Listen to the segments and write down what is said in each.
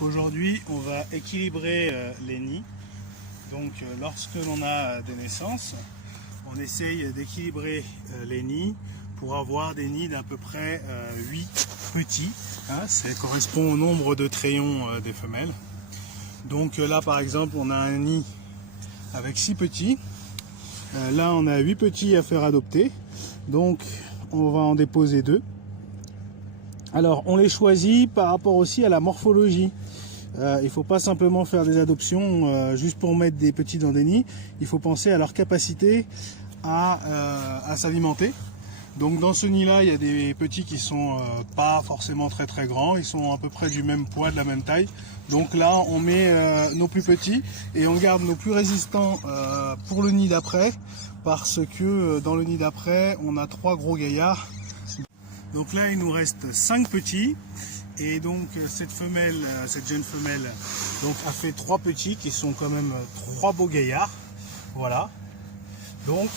Donc aujourd'hui, on va équilibrer les nids. Donc lorsque l'on a des naissances, on essaye d'équilibrer les nids pour avoir des nids d'à peu près 8 petits. Hein, ça correspond au nombre de trayons des femelles. Donc là par exemple, on a un nid avec 6 petits. Là on a 8 petits à faire adopter. Donc on va en déposer 2. Alors on les choisit par rapport aussi à la morphologie. Il ne faut pas simplement faire des adoptions juste pour mettre des petits dans des nids. Il faut penser à leur capacité à s'alimenter. Donc dans ce nid là, il y a des petits qui sont pas forcément très grands. Ils sont à peu près du même poids, de la même taille. Donc là on met nos plus petits et on garde nos plus résistants pour le nid d'après. Parce que dans le nid d'après, on a 3 gros gaillards. Donc là il nous reste 5 petits. Et donc cette jeune femelle donc, a fait 3 petits qui sont quand même 3 beaux gaillards. Voilà. Donc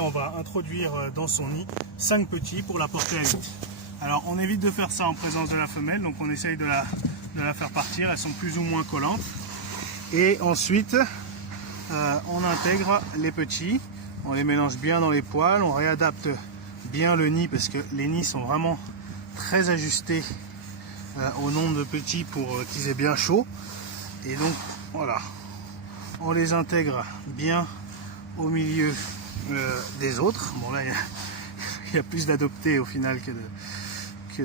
on va introduire dans son nid 5 petits pour la porter à 8. Alors on évite de faire ça en présence de la femelle, donc on essaye de la faire partir, elles sont plus ou moins collantes. Et ensuite on intègre les petits, on les mélange bien dans les poils, on réadapte bien le nid parce que les nids sont vraiment très ajustés au nombre de petits pour qu'ils aient bien chaud. Et donc voilà, on les intègre bien au milieu des autres. Bon là il y a plus d'adoptés au final que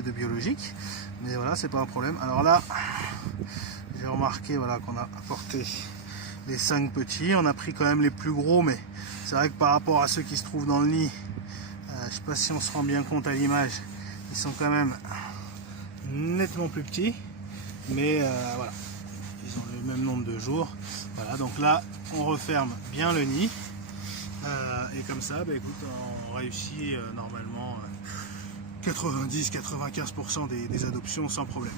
de biologiques, mais voilà, c'est pas un problème. Alors là j'ai remarqué voilà, qu'on a apporté les 5 petits, on a pris quand même les plus gros, mais c'est vrai que par rapport à ceux qui se trouvent dans le nid, je sais pas si on se rend bien compte à l'image, ils sont quand même nettement plus petits, mais voilà, ils ont le même nombre de jours. Voilà, donc là on referme bien le nid et comme ça écoute, on réussit normalement 90-95% des adoptions sans problème.